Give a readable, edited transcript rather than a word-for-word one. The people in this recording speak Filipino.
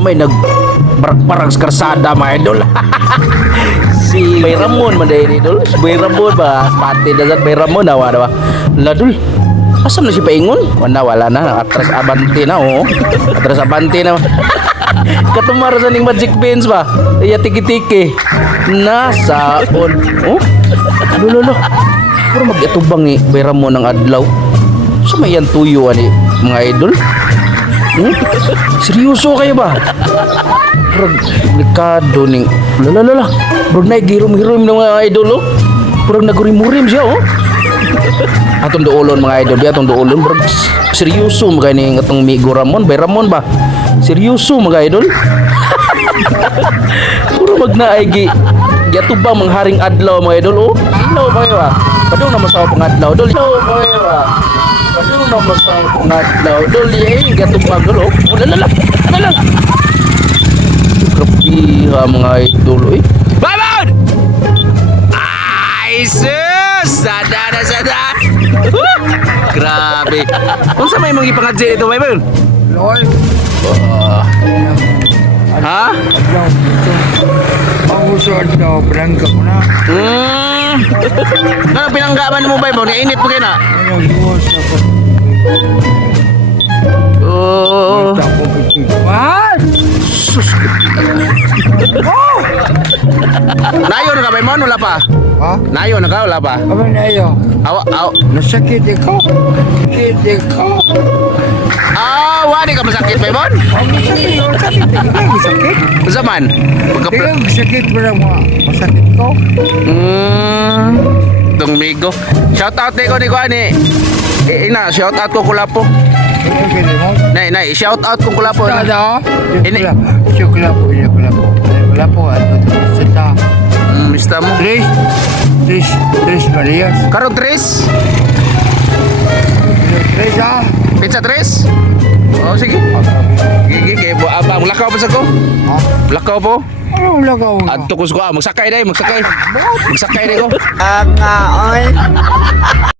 May nagbarak-barak sa karsada mga idol. Si Bay Ramon man dahil idol. Si Bay Ramon ba? Pati na Bay Ramon nawa. Ladul. Asam na si Paingon? Wala na. Atras abante na oh. Atras abante na. Katumar sa ning magic beans ba? Iya tiki-tiki. Nasaon. Oh? Lolo. Puro mag-atubang ni Bay Ramon ng adlaw. Sa may yan tuyo ani mga idol. Seryoso kayo ba? Bro, delikado ning lala. Bro, nag-hirum-hirum ng mga idol oh. Bro, nagurim-urim siya oh. Atong doolon mga idol, atong doolon bro. Seryoso mga ning atong Migo Ramon, Bay Ramon ba? Seryoso mga idol. Puro magnaay giatubang mga haring adlaw mga idol oh. Hello kayo ba? Padung na masawa pang adlaw dol. Hello kayo ba? Padung na masawa pang adlaw dol. Eh, giatubang dol oh. Lala. Grabe ha mga idol eh. Babon! Ay sus! Sada. Grabe. Unsa may mga ipangadya ito, Babon? Lord. Ha? Pangusod daw, berangka ko na. Ano pinanggaban mo, Babon? Init mo kayo na? Ayaw, buwas ako. Oo. Tako pitik. What? Sus. Nayo na ka, Babon? Wala pa? Ha? Nayo na ka, wala pa? Kami na iyo. Aw. Nasakit ikaw. Wadi ka masakit, Babon? Sakit. Zaman? Kaya sakit mo na mga masakit ko. Itong Migo. Shout out ni ko ani. Ina, shout out ko kulapo. Kaya gini mo. Nay, shout out ko kulapo. Tada. Ini. Kulapo. Kulapo. Sita. Mista mo. Tres Marias. Karong tres? Tres ah. Pizza tres? Oh, sige. Gigi, abang lakaw pa sa ko. Ha? Lakaw po. Ano lagaw mo? Adto ko sa ko. Magsakay dai. Magsakay dai ko. Nga, oy.